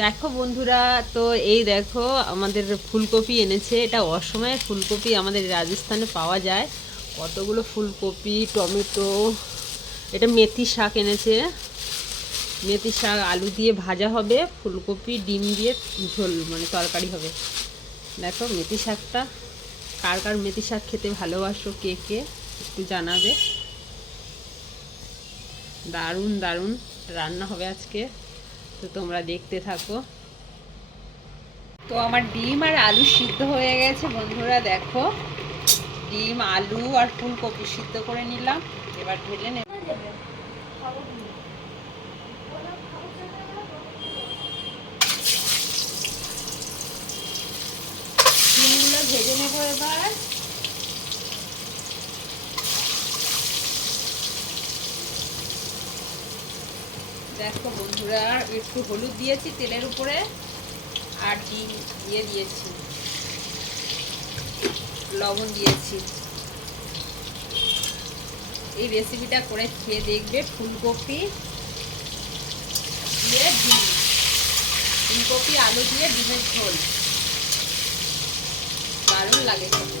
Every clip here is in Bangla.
দেখো বন্ধুরা, তো এই দেখো আমাদের ফুলকপি এনেছে। এটা অসময়ে ফুলকপি আমাদের রাজস্থানে পাওয়া যায়। কতগুলো ফুলকপি, টমেটো, এটা মেথি শাক এনেছে। মেথি শাক আলু দিয়ে ভাজা হবে, ফুলকপি, ডিম দিয়ে ঝোল মানে তরকারি হবে। দেখো মেথি শাকটা, কার কার মেথি শাক খেতে ভালোবাসো, কে কে, একটু জানাবে। দারুণ দারুণ রান্না হবে আজকে। তো তোমরা দেখতে থাকো। তো আমার ডিম আর আলু সিদ্ধ হয়ে গেছে। বন্ধুরা দেখো, ডিম, আলু আর ফুলকপি সিদ্ধ করে নিলাম। এবার ভেজে নেব। ভেজে নেব এবার। দেখো বন্ধুরা, একটু হলুদ দিয়েছি তেলের উপরে আর ডিম দিয়ে দিয়েছি। লবণ দিয়েছি। এই রেসিপিটা করে খেয়ে দেখবে ফুলকপি দিয়ে ডিম। ফুলকপি, আলু দিয়ে ডিমের ঝোল। দারুণ লাগে খেতে।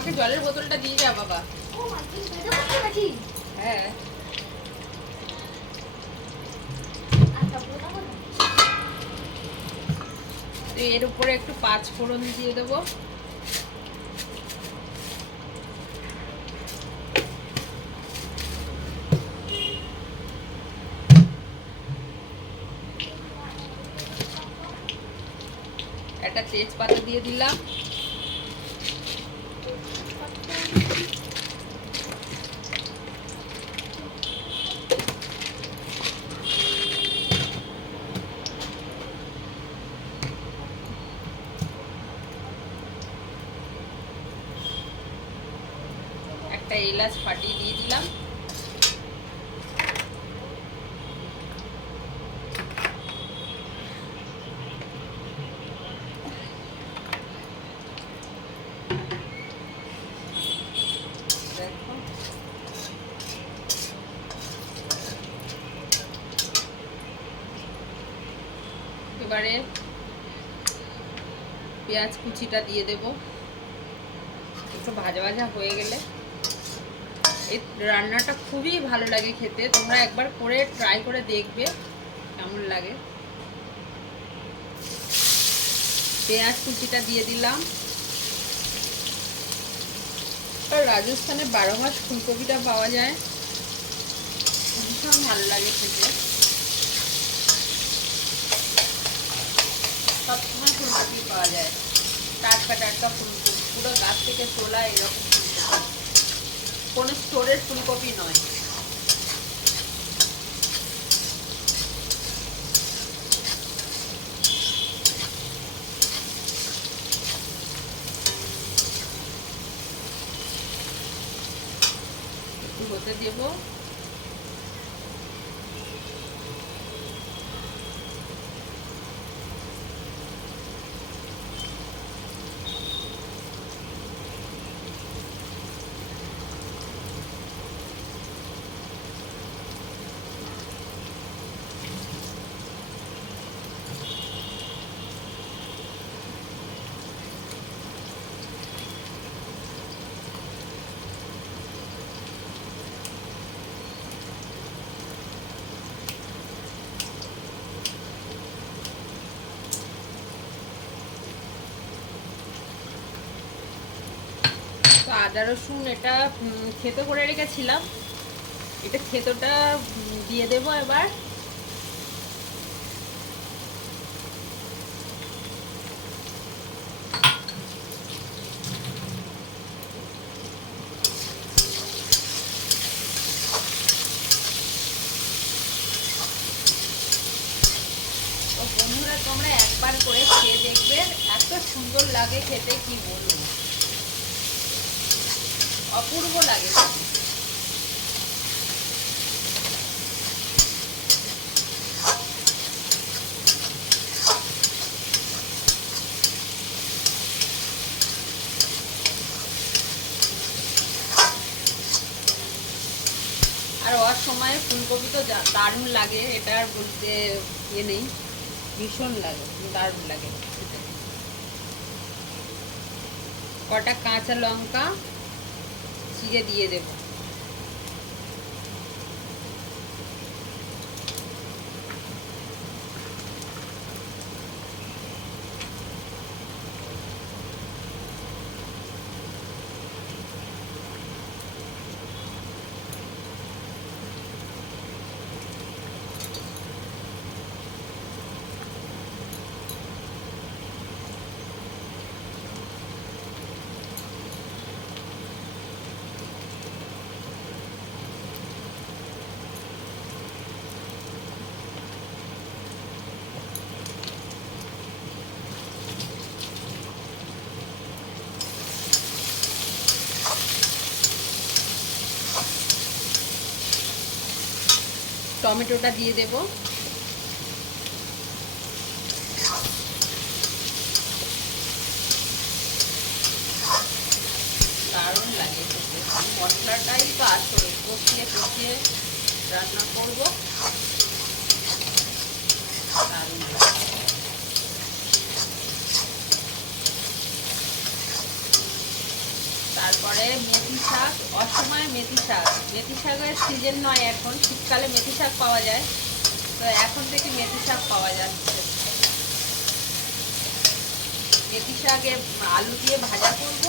আমাকে জলের বোতলটা দিয়ে যা বাবা। হ্যাঁ। আচ্ছা এর উপরে একটু পাঁচ ফোড়ন দিয়ে দেবো। একটা তেজপাতা দিয়ে দিলাম একটা এলাচ ফাটিয়ে দিয়ে দিলাম। এবারে পেঁয়াজ কুচিটা দিয়ে দেব। একটু ভাজা ভাজা হয়ে গেলে এই রান্নাটা খুবই ভালো লাগে খেতে। তোমরা একবার করে ট্রাই করে দেখবে, কেমন লাগে। পেঁয়াজ কুচিটা দিয়ে দিলাম। রাজস্থানে বারো মাস ফুলকপিটা পাওয়া যায়। ভীষণ ভালো লাগে খেতে। সবসময় ফুলকপি পাওয়া যায়। টাটকা টাটকা ফুলকপি, পুরো গাছ থেকে তোলা এরকম। কোনো স্টোরের ফুলকপি নয়। হতে দেবো। আদা রসুন এটা খেতো করে রেখেছিলাম। এটা খেতোটা দিয়ে দেব এবার। বন্ধুরা, তোমরা একবার করে খেয়ে দেখবে, এত সুন্দর লাগে খেতে, কি বলব। অপূর্ব লাগে। আর ওর সময় ফুলকপি তো দারুণ লাগে, এটা আর বলতে ইয়ে নেই। ভীষণ লাগে, দারুণ লাগে। কটা কাঁচা লঙ্কা চিড়ে দিয়ে দেব। টমেটোটা দিয়ে দেব দারুণ লাগে খেতে মশলাটাই তো আসল কষিয়ে কষিয়ে রান্না করব দারুণ লাগে তারপরে মেথি শাক অসময়ে মেথি শাক মেথি শাকের সিজন নয় এখন। শীতকালে মেথি শাক পাওয়া যায়। তো এখন থেকে মেথি শাক পাওয়া যাচ্ছে। মেথি শাকে আলু দিয়ে ভাজা করব।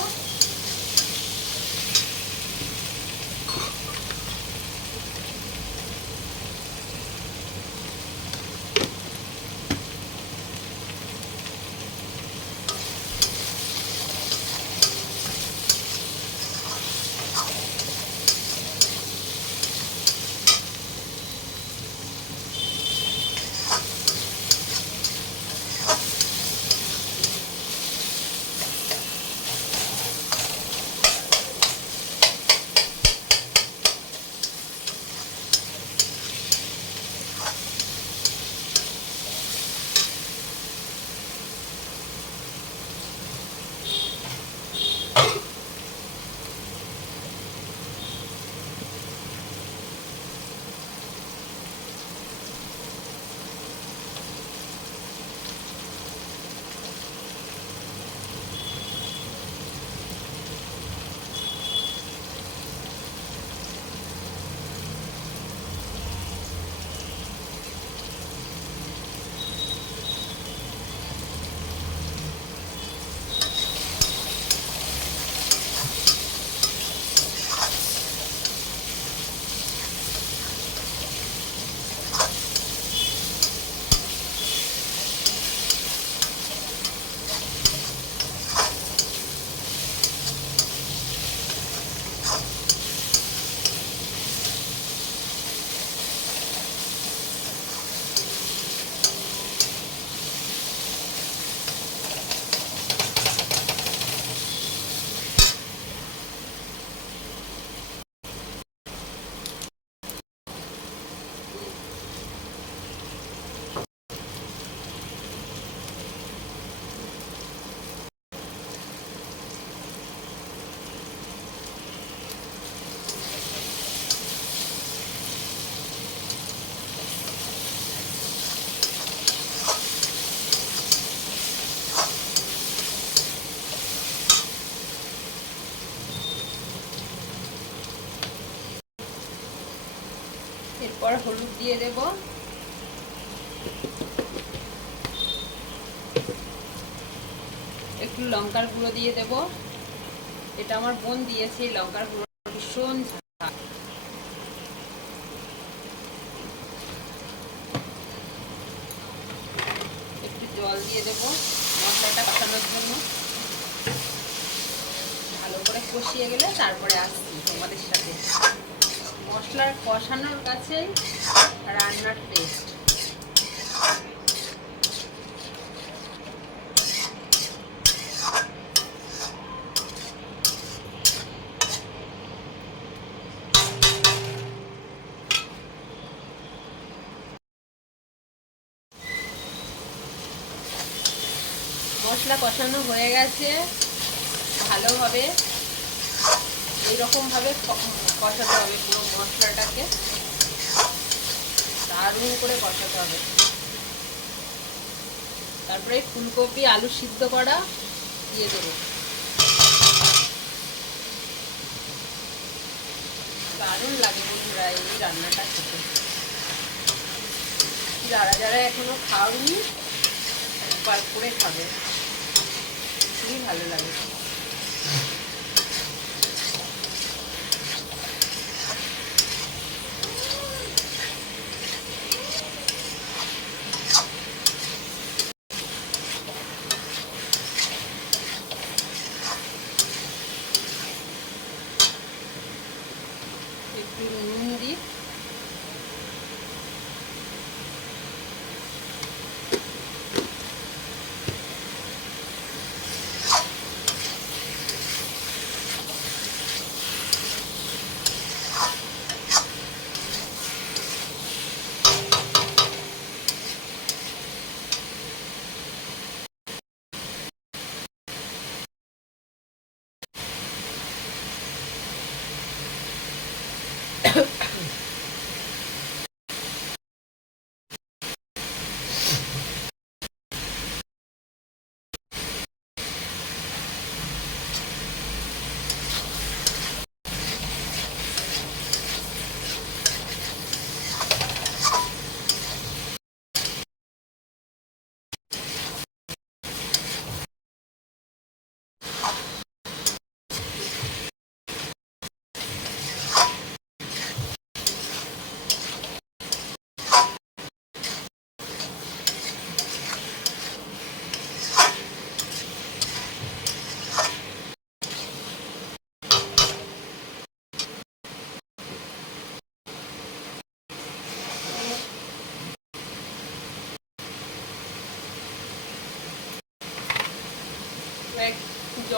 এরপর হলুদ দিয়ে দেব। একটু লঙ্কার গুঁড়ো দিয়ে দেব। এটা আমার বোন দিয়েছে লঙ্কার গুঁড়ো ভীষণ একটু জল দিয়ে দেব মশলাটা কষানোর জন্য। ভালো করে কষিয়ে গেলে তারপরে আসছি তোমাদের সাথে। মশলার কষানোর কাছেই রান্নার টেস্ট মশলা কষানো হয়ে গেছে ভালোভাবে এইরকমভাবে কষাতে হবে পুরো মশলাটাকে। দারুণ করে কষাতে হবে। তারপরে ফুলকপি, আলু সিদ্ধ করা দিয়ে দেবো। দারুণ লাগে বন্ধুরা এই রান্নাটা খেতে। যারা যারা এখনও খাওনি, একবার করে খাবে। খুবই ভালো লাগে।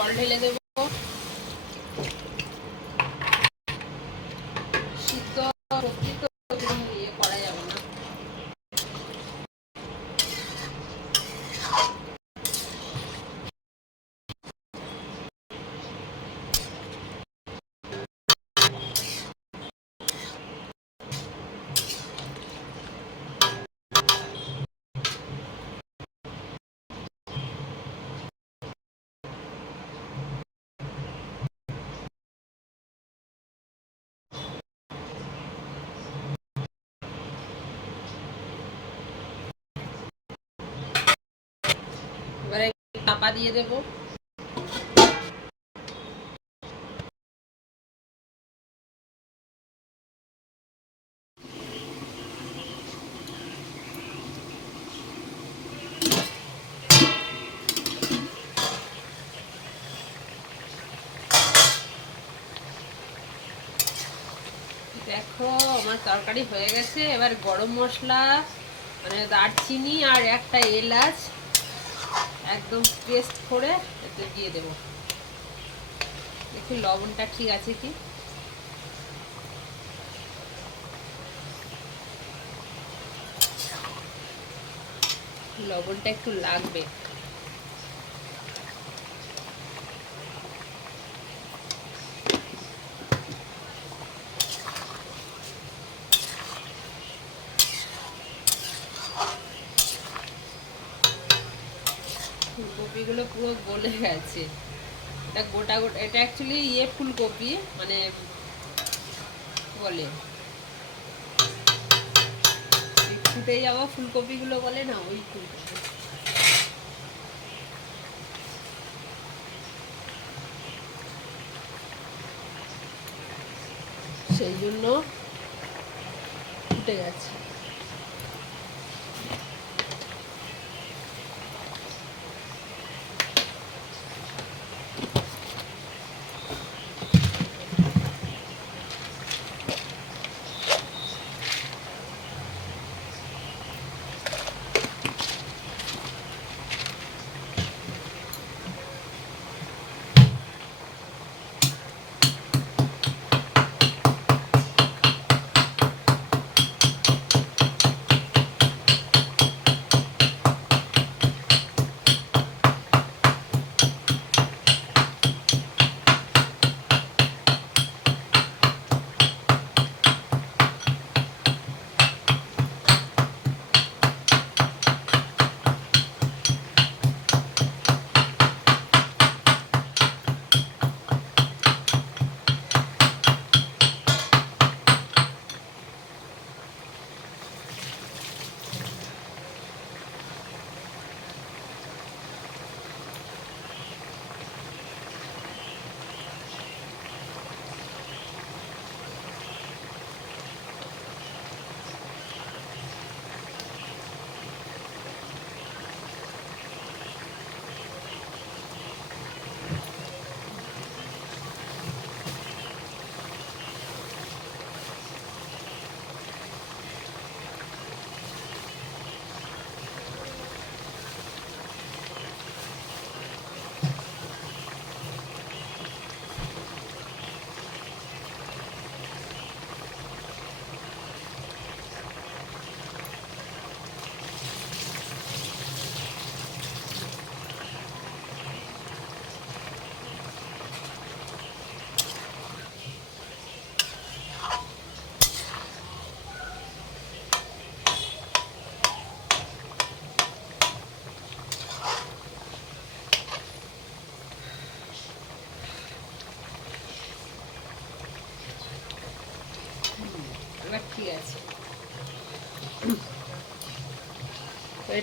জল ঢেলে দেবো সিদ্ধ সবজি তো এরকম ইয়ে করা যাবে না এবারে চাপা দিয়ে দেবো। দেখো, আমার তরকারি হয়ে গেছে। এবার গরম মশলা মানে দারচিনি আর একটা এলাচ। একদম পেস্ট করে এতে দিয়ে দেব। দেখি লবণটা ঠিক আছে কি? লবণটা একটু লাগবে ফুলকপিগুলো পুরো গলে গেছে। এটা গোটা গোটা এটা অ্যাকচুয়ালি ইয়ে ফুলকপি মানে বলে? ফুটে যাওয়া ফুলকপিগুলো বলে না, ওই ফুলকপি। সেই জন্য ফুটে গেছে।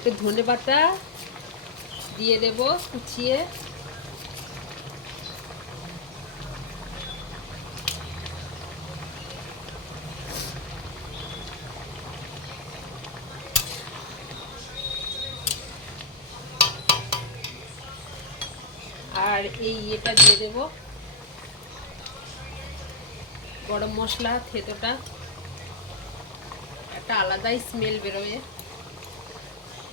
একটু ধনে পাতা দিয়ে দেব কুচিয়ে। আর এই ইয়েটা দিয়ে দেব। গরম মশলা থেতোটা। একটা আলাদাই স্মেল বেরোয়।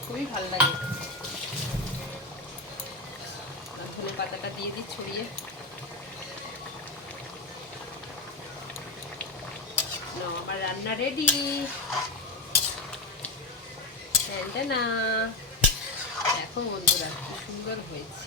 খুবই ভালো লাগে। ধনে পাতাটা দিয়ে দিই ছড়িয়ে। আমার রান্না রেডি না। দেখো বন্ধুরা, কি সুন্দর হয়েছে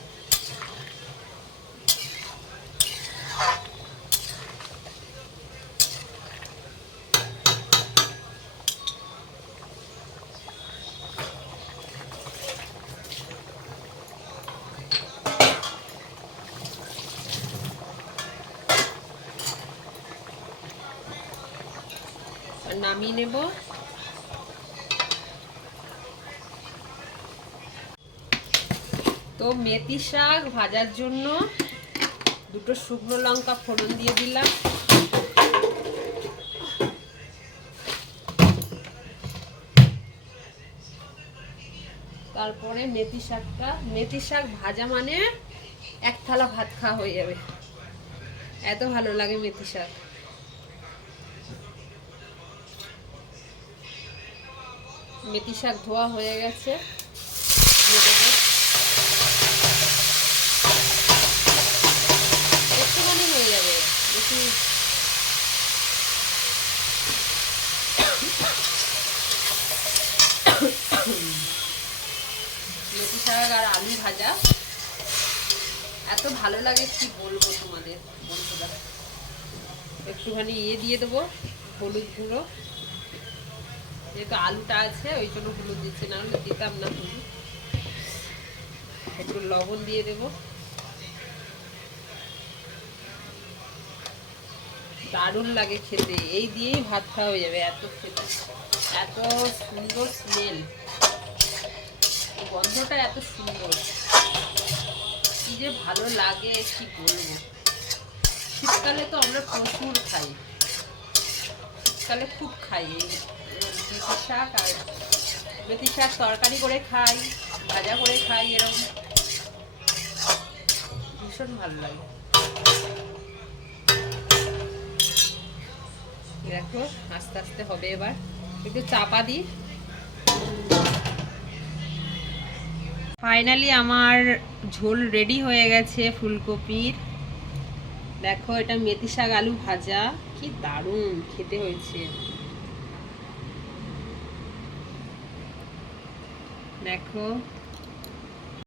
আর নামিয়ে নেব। তো মেথি শাক ভাজার জন্য দুটো শুকনো লঙ্কা ফোড়ন দিয়ে দিলাম। তারপরে মেথি শাকটা, মেথি শাক ভাজা মানে এক থালা ভাত খাওয়া হয়ে যাবে। এত ভালো লাগে মেথি শাক। মেথি শাক ধোয়া হয়ে গেছে। একটুখানি হয়ে যাবে, বেশি মেথি শাক আর আলু ভাজা। এত ভালো লাগে কি বলব তোমাদের বন্ধুরা। একটুখানি ইয়ে দিয়ে দেবো, হলুদ গুঁড়ো। যেহেতু আলুটা আছে, ওই জন্য হলুদ দিচ্ছি, না হলে দিতাম না হলুদ। একটু লবণ দিয়ে দেব। দারুণ লাগে খেতে। এই দিয়েই ভাত খাওয়া হয়ে যাবে এত খেতে। এত সুন্দর স্মেল গন্ধটা এত সুন্দর। কি যে ভালো লাগে, কি বলব। শীতকালে তো আমরা প্রচুর খাই। শীতকালে খুব খাই এই মেথি শাক আর মেথি শাক তরকারি করে খাই, ভাজা করে খাই এরকম ভীষণ ভালো লাগে। দেখো আস্তে আস্তে হবে এবার। একটু চাপা দিই ফাইনালি আমার ঝোল রেডি হয়ে গেছে ফুলকপির। দেখো, এটা মেথি শাক আলু ভাজা। কি দারুণ, খেতে হয়েছে। দেখো